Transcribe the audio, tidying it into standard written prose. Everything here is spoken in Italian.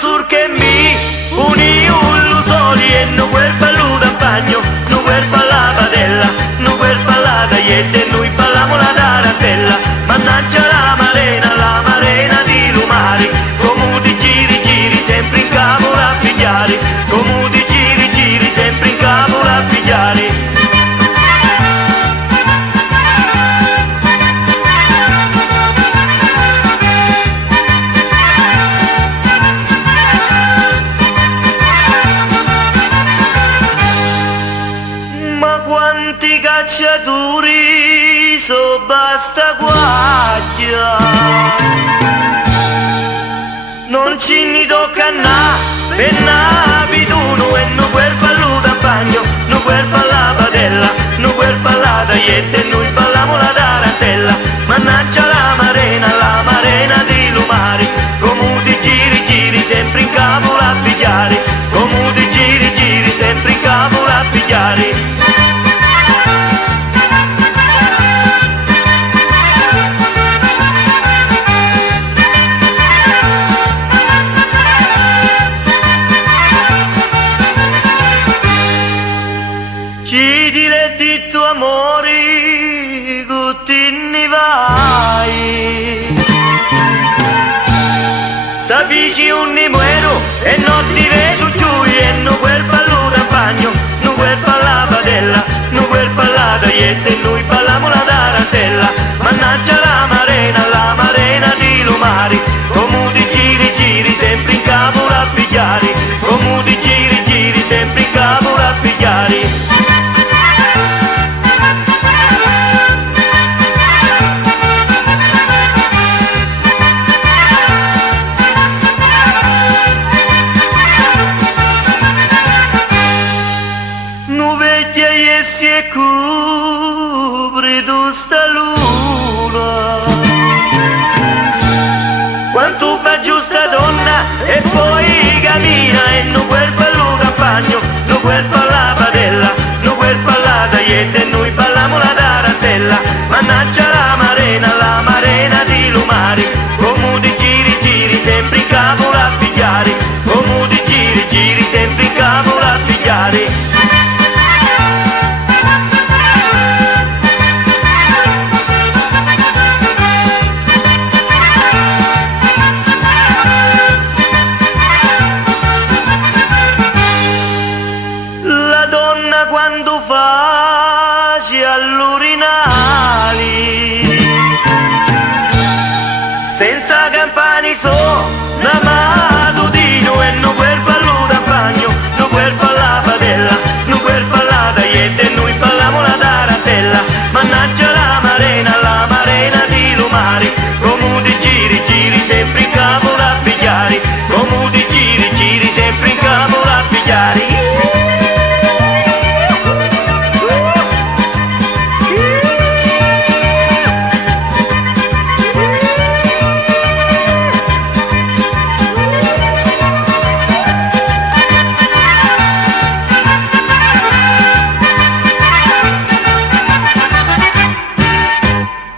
sur che mi uni ullu soli e no quel ballo da bagno, no quel balla padella, no quel balla da iete, noi balliamo la tarantella, mannaggia la marena di lumari, come ti giri giri sempre in capo a pigliare, come ti giri giri sempre in capo a pigliare. Quanti cacciatori so basta guaglia, non ci ne tocca na per n'abituno e no quel ballo da bagno, no quel balla padella, no quel balla da iette, noi balliamo la tarantella, mannaggia la marena di lumari, come ti giri giri sempre in capo a pigliare, come ti giri giri sempre in capo a pigliare. Ci diretti tuo amori, guttini vai. Sapisci un muero e non ti vedo giù e non quel ballo da bagno, non quel balla padella, non quel balla da iette, noi balliamo la tarantella, mannaggia la marena di lumari, come ti giri giri sempre in capo a pigliare, come ti giri giri sempre in capo a pigliare. Si è cubri tu sta luna, quanto va giusta donna e poi cammina e non quel ballo da bagno, non quel balla padella, non quel balla da iette e noi balliamo la tarantella, mannaggia la marena di lumari, come ti giri giri sempre in capo a pigliare, come ti giri giri sempre in capo a pigliare. Quando faci all'urinali senza campare